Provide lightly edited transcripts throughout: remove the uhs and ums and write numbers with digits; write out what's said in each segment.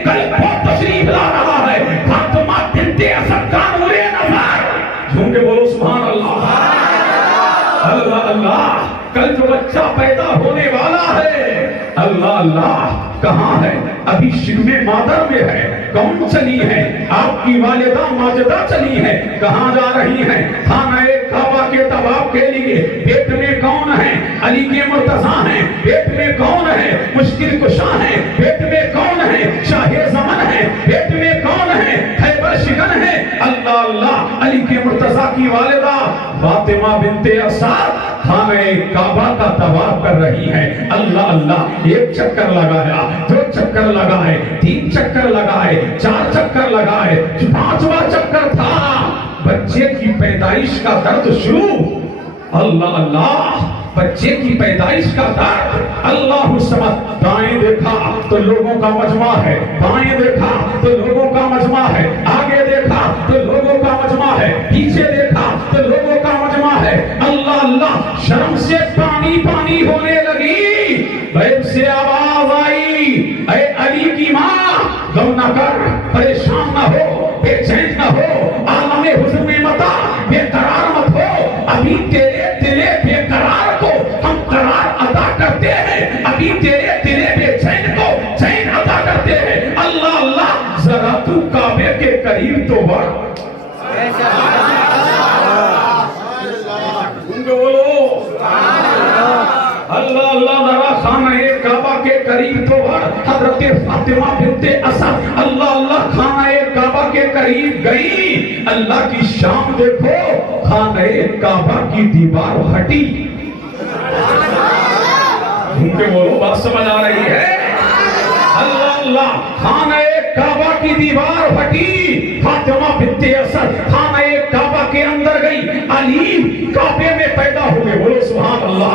कल बहुत तशरीफ ला रहा है फातिमा बिन्ते असद का नूरे नज़र। झूम के बोलो सुभान अल्लाह। अल्लाह अल्लाह, कल जो बच्चा पैदा होने वाला है, अल्लाह अल्लाह कहाँ है? अभी शिर्मे मादर में है। कौन चली है? आपकी वालिदा माजिदा चली है। कहाँ जा रही है? खाना-ए काबा के तवाफ के लिए। पेट में कौन है? अली के मुर्तजा है। पेट में कौन है? मुश्किल कुशा है। पेट में कौन है? शाहे ज़मन है। पेट में कौन है? खैबर शिकन है। अल्लाह अल्लाह, अली के मुर्तजा की वालिदा फातिमा बिन्ते असद खाना-ए काबा का तवाफ कर रही है। अल्लाह अल्लाह, एक चक्कर लगाया, दो चक्कर लगाए, तीन चक्कर लगाए, चार चक्कर लगाए, पांचवा चक्कर था, बच्चे की पैदाइश का दर्द शुरू। अल्लाह अल्लाह, बच्चे की पैदाइश का दर्द। अल्लाह समद, दाएं देखा तो लोगों का मजमा है, बाएं देखा तो लोगों का मजमा है, आगे देखा तो लोगों का मजमा है, पीछे देखा तो लोगों का मजमा है। अल्लाह अल्लाह, शर्म से पानी पानी होने लगी। गैब से आवाज आई, ऐ अली की माँ, गम न कर, परेशान न हो, बेचैन न हो, आलमे हुज़्न में मता बेकरार मत हो। अभी तेरे दिले बेकरार को हम करार अदा करते हैं, अभी तेरे दिले बेचैन को चैन अदा करते हैं। अल्लाह अल्लाह, जरा तू काबे के करीब तो बढ़। बोलो अल्लाह अल्लाह, जरा खाना-ए काबा के करीब तो बढ़। हजरत फातिमा बिन्ते असद अल्लाह अल्लाह खाना-ए काबा के करीब गई। अल्लाह की शाम देखो, खाना-ए काबा की दीवार हटी। उनके बोलो, बात समझ आ रही है? अल्लाह अल्लाह, खाना-ए काबा की दीवार हटी। फातिमा बिन्ते असद खाना-ए काबा के अंदर गई। अली काबे में पैदा हुए। बोलो सुभान अल्लाह।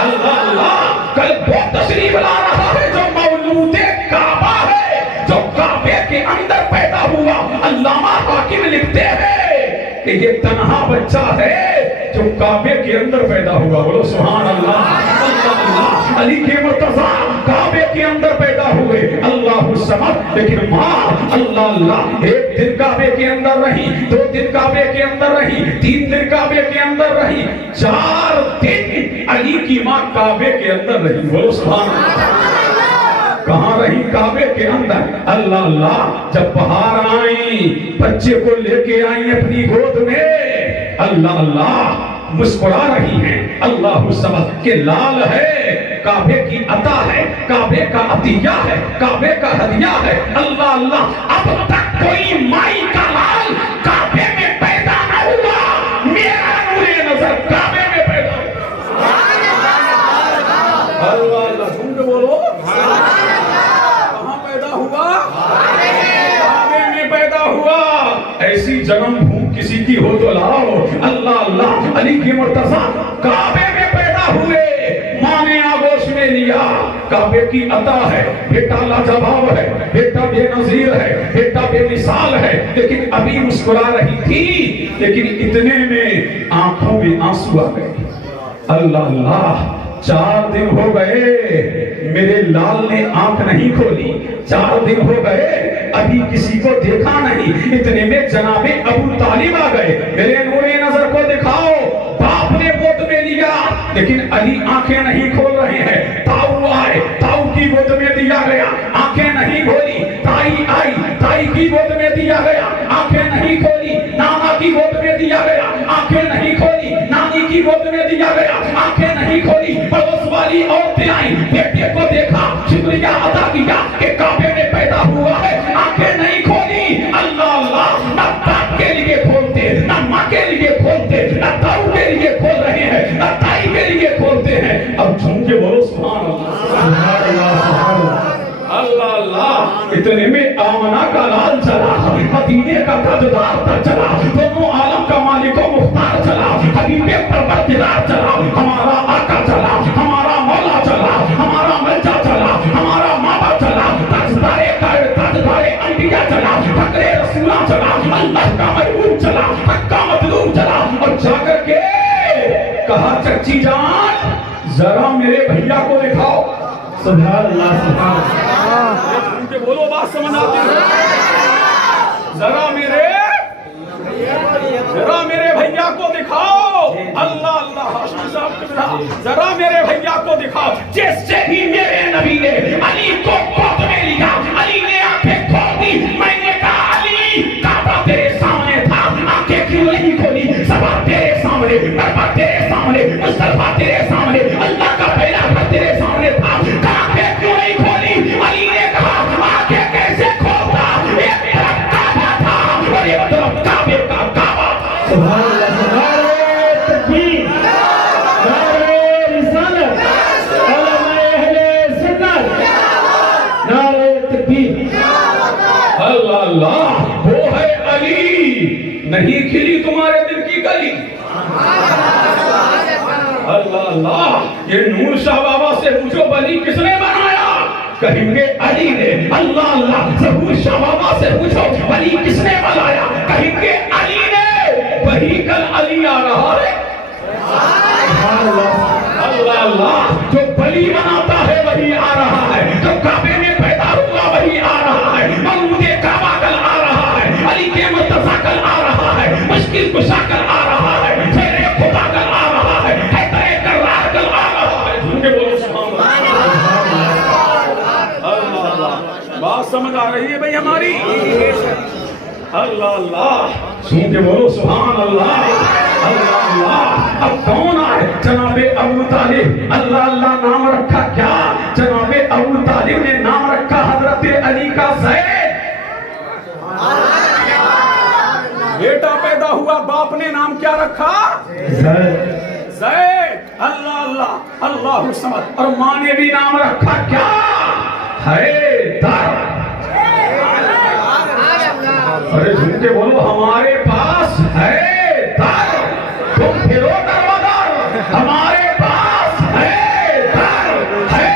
अल्लाह अल्लाह, कल वो तशरीफ ला रहा है जो मौलूदे काबा है, जो काबे के अंदर पैदा हुआ। अल्लामा हाकिम लिखते हैं कि ये तन्हा बच्चा है जो काबे के अंदर पैदा हुआ। बोलो सुभान अल्लाह। अल्लाह अल्लाह, अली के मुर्तजा काबे के अंदर पैदा हुए। अल्लाहु समद। लेकिन माँ अल्लाह अल्लाह, एक दिन काबे के अंदर रही, 2 दिन काबे के अंदर रही, 3 दिन काबे के अंदर रही, 4 दिन अली की माँ काबे के अंदर रही। बोलो सुभान अल्लाह। कहाँ रही? काबे के अंदर। अल्लाह अल्लाह, जब बाहर आई, बच्चे को लेके आई अपनी गोद में। अल्लाह अल्लाह, मुस्कुरा रही हैं। अल्लाह समझ के लाल है, काबे की अता है, काबे का अतिया है, काबे का हदिया है। अल्लाह अल्लाह, अब तक कोई माई का लाल काबे में पैदा न हुआ। मेरा नूरे नजर काबे में पैदा हुआ। अल्लाह अल्लाह, सुन के बोलो, कहाँ पैदा हुआ? काबे में पैदा हुआ। ऐसी जन्मभूमि किसी की हो तो लाओ। अल्लाह अल्लाह, अली के मुर्तजा काबे में पैदा हुए। माँ ने आगोश में लिया। काबे की अता है, बेटा लाजवाब है, बेटा बेनजीर है, बेटा बेमिसाल है। लेकिन अभी मुस्कुरा रही थी, लेकिन इतने में आंखों में आंसू आ गए। अल्लाह अल्लाह, 4 दिन हो गए मेरे लाल ने आंख नहीं खोली। 4 दिन हो गए अभी किसी को देखा नहीं। इतने में जनाबे अबू तालिब आ गए। मेरे नूरे नजर को दिखाओ। बाप ने गोद में लिया, लेकिन अली आंखें नहीं खोल रहे हैं। ताऊ आए, ताऊ की गोद में दिया गया, आंखें नहीं खोली। ताई आई, ताई की गोद में दिया गया, आंखें नहीं खोली। नाना की गोद में दिया गया, आंखें नहीं खोली। नानी की गोद में दिया गया, आंखें नहीं खोली। पड़ोस वाली औरतें आई, बेटे को देखा, शुक्रिया अदा किया कि काबे में पैदा हुआ है, आंखें नहीं खोली। अल्लाह अल्लाह, न बाप के लिए खोलते, न माँ के लिए खोलते, न ताऊ के लिए खोल रहे हैं, न ताई के लिए खोलते हैं। अब झूम के बोलो सुभान अल्लाह, सुभान अल्लाह, सुभान अल्लाह। अल्लाह अल्लाह, इतने में आमना का लाल चला, मदीने का ताजदार तर चला, दोनों आलम का मालिको मुख्तार चला, हबीबे परवरदिगार चला, हमारा आका चला, हमारा मौला चला, हमारा मलजा चला, हमारा माबा चला, ताजदारे अंबिया चला, फकरे रसूला चला, अल्लाह का महबूब चला, हक का मतलूब चला। और जाकर के कहा, चच्ची जान जरा मेरे भैया को दिखाओ। सुभान अल्लाह, सुभान अल्लाह। बोलो बात समझ आती है? जरा मेरे भैया को दिखाओ। अल्लाह अल्लाह, हाशिम साहब जरा मेरे भैया को दिखाओ जिससे भी मेरे नबी ने अली को गोद में लिया, अली ने आंखें खोल दी। मैंने कहा अली, काबा तेरे सामने था, आंखें क्यों नहीं खोली? सभा तेरे सामने, मरबा तेरे सामने, मुस्तफा तेरे सामने, अल्लाह का पहला घर तेरे सामने था, आंखें क्यों नहीं खोली? अली ने कहा आंखें कैसे खोलता? एक तरफ काबा था और एक तरफ काबे का काबा। सुभान अल्लाह, नारे तकबीर, नारे रिसालत, उलमाए अहले सुन्नत, नारे तकबीर। अल्लाह अल्लाह, वो है अली, नहीं खिली तुम्हारे दिल की गली। अल्लाह अल्लाह, ये नूर शाह बाबा से पूछो बली किसने बनाया? कहेंगे अली ने। अल्लाह अल्लाह, जहूर शाह बाबा से पूछो बली किसने बनाया? कहेंगे अली ने। वही कल अली आ रहा है। अल्लाह अल्लाह, जो बली बनाता है वही आ रहा है, जो काबे में पैदा हुआ वही आ रहा है। मौलूदे काबा कल आ रहा है, अली के मुर्तज़ा कल आ रहा है, मुश्किल कुशा कल आ रहा है, शेरे खुदा कल आ रहा है, हैदरे कर्रार कल आ रहा है। झूठे बोलो सुभान अल्लाह। अल्लाह, बात समझ आ रही है भाई हमारी? अल्लाह अल्लाह, सुन के बोलो सुभान अल्लाह। अल्लाह अल्लाह, अब कौन आए? जनाबे अबू तालिब। अल्लाह अल्लाह, नाम रखा क्या? जनाबे अबू तालिब ने नाम रखा हजरत अली का ज़ैद। बेटा पैदा हुआ, बाप ने नाम क्या रखा? ज़ैद। अल्लाह अल्लाह, अल्लाहु समद। और माँ ने भी नाम रखा क्या? हैदर। अरे झूठे बोलो, हमारे पास है दर, तुम फिरो दरवाज़ा, हमारे पास है दर, है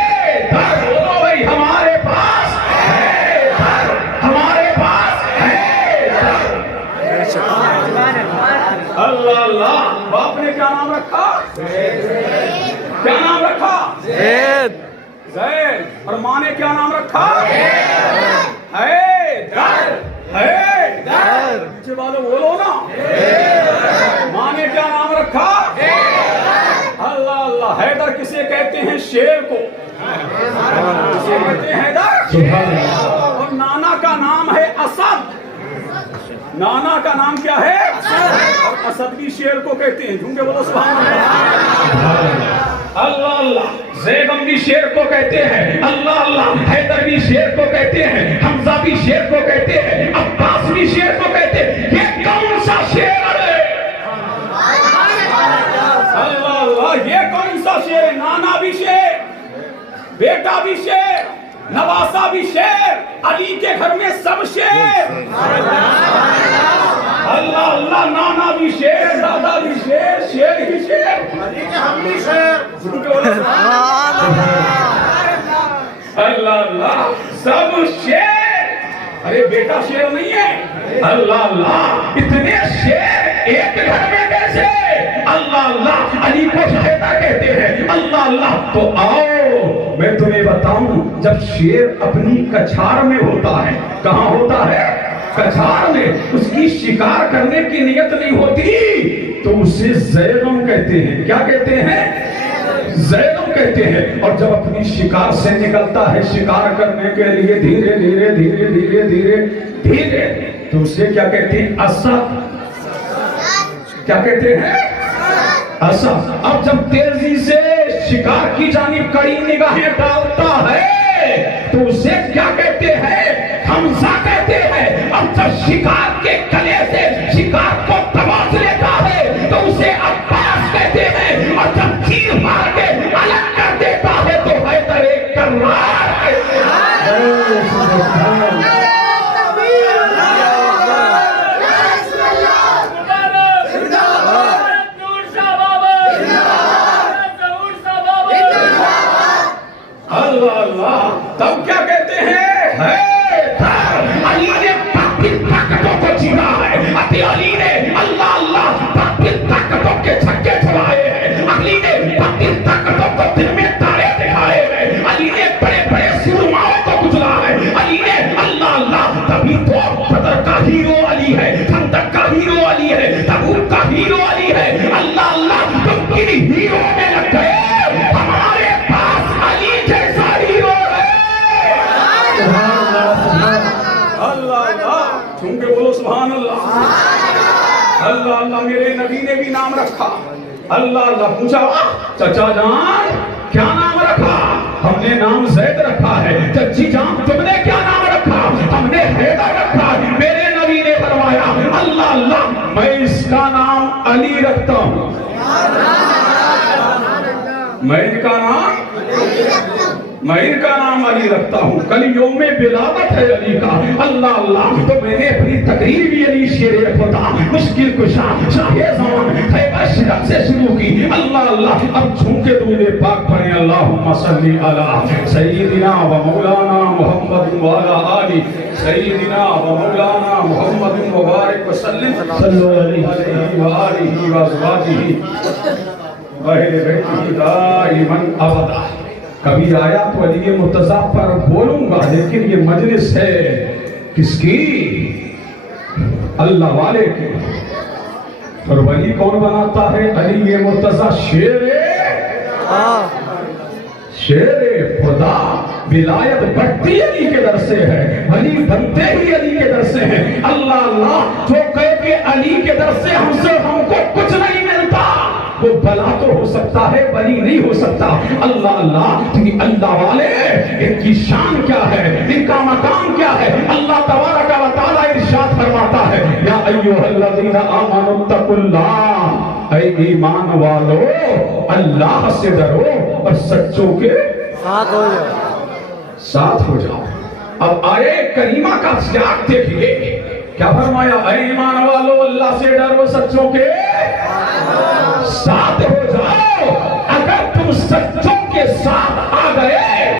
दर। बोलो भाई, हमारे पास है दर, हमारे पास है दर। अल्लाह अल्लाह, बाप ने क्या नाम रखा? क्या नाम रखा? ज़ैद। ज़ैद। और माँ ने क्या नाम रखा? हैदर। हैदर। वालों बोलो ना, माँ ने क्या नाम रखा? अल्लाह अल्लाह, हैदर किसे कहते हैं? शेर को। किसे कहते हैं? हैदर। और नाना का नाम है असद। नाना का नाम क्या है? और असद भी शेर को कहते हैं। झूठे बोलो सुभान अल्लाह। अल्लाह अल्लाह, ज़ैद भी शेर को कहते हैं। अल्लाह अल्लाह, हैदर भी शेर को कहते हैं, हमजा भी शेर को कहते हैं, अब्बास भी शेर को कहते हैं। ये कौन सा शेर है? अल्लाह अल्लाह, ये कौन सा शेर? नाना भी शेर, बेटा भी शेर, नवासा भी शेर, अली के घर में सब शेर। अल्लाह अल्लाह, नाना भी शेर, दादा भी शेर, शेर ही शेर, अली के हम भी शेर। अल्लाह अल्लाह, सब शेर। अरे बेटा शेर नहीं है? अल्लाह अल्लाह, इतने शेर एक घर में कैसे? अल्लाह अल्लाह, अली को हैदर कहते हैं। अल्लाह अल्लाह, तो आओ मैं तुम्हें बताऊं, जब शेर अपनी कछार में होता है, कहाँ होता है? कछार में। उसकी शिकार करने की नियत नहीं होती तो उसे ज़ैदम कहते हैं। क्या कहते हैं? ज़ैदम कहते हैं। और जब अपनी शिकार से निकलता है शिकार करने के लिए, धीरे धीरे धीरे धीरे धीरे धीरे, तो उसे क्या कहते हैं? असद। क्या कहते हैं? असद। अब जब तेजी से शिकार की जानिब कड़ी निगाहें डालता है तो उसे क्या कहते हैं? हमजा कहते हैं। अब जब शिकार के गले से शिकार को दबोच लेता है तो उसे अब्बास कहते हैं। और जब तीर मार के अलग कर देता है तो हैदर एक कर्रार है। अल्लाह अल्लाह, तब क्या कहते हैं? अली ने ताकतों को जीना है। अली ने अल्लाह अल्लाह ताकतों के छक्के छुड़ाए हैं। अली ने ताकतों को दिन में तारे दिखाए हैं। अली ने बड़े बड़े सुरमाओं को कुचला है। अली ने अल्लाह तभी तो बदर का हीरो अली है, खंदक का हीरो अली है, तबूक का हीरो अली है। अल्लाह अल्लाह, तुम किन हीरो में लग गए? हमारे पास अली जैसा हीरो है। अल्लाह अल्लाह, झूम के बोलो सुभान अल्लाह। अल्लाह अल्लाह, मेरे नबी ने भी नाम रखा। अल्लाह अल्लाह, पूछा चचा जान क्या नाम रखा? हमने नाम जैद रखा है। चची जान तुमने क्या नाम रखा? हमने हैदर रखा है। मेरे नबी ने फरमाया अल्लाह अल्लाह, मैं इसका नाम अली रखता हूँ। मैं इनका नाम अली रखता हूँ। कल यौम विलादत है अली का। अल्लाह अल्लाह, तो मैंने अपनी तकरीर भी अली शेरे खुदा मुश्किल कुशा शाहे ज़मान खैबर शिरक से शुरू की। अल्लाह अल्लाह, अब झूमके दुरूद पाक पढ़े। अल्लाहुम्मा सल्ली अला सय्यिदिना व मौलाना मुहम्मद व अला आलि सय्यिदिना व मौलाना मुहम्मद व बारिक व सल्लिम सल्लल्लाहु अलैहि व आलिहि व अज़वाजिहि व अहले बैतिही दाइमन अबदा। कभी आया तो अली मुर्तजा पर बोलूंगा, लेकिन ये मजलिस है किसकी? अल्लाह वाले के। और वली कौन बनाता है? अली ये मुर्तजा शेरे खुदा। विलायत बढ़ती अली के दर से है, वली बनते ही अली के दर से है। अल्लाह अल्लाह, जो कहे कि अली के दर से हमको कुछ नहीं मिलता, वो भला तो हो सकता है, वली नहीं हो सकता। अल्लाह अल्लाह, क्योंकि अल्लाह वाले इनकी शान क्या है, इनका मकाम क्या है। अल्लाह तबारक व तआला इरशाद फरमाता है, या अय्युहल्लज़ीना आमनू तक़ुल्लाह, ऐ ईमान वालो अल्लाह से डरो और सच्चों के साथ हो जाओ। अब आए करीमा का सियाक देखिए, क्या फरमाया? ऐ ईमान वालो अल्लाह से डरो, सच्चों के साथ हो जाओ।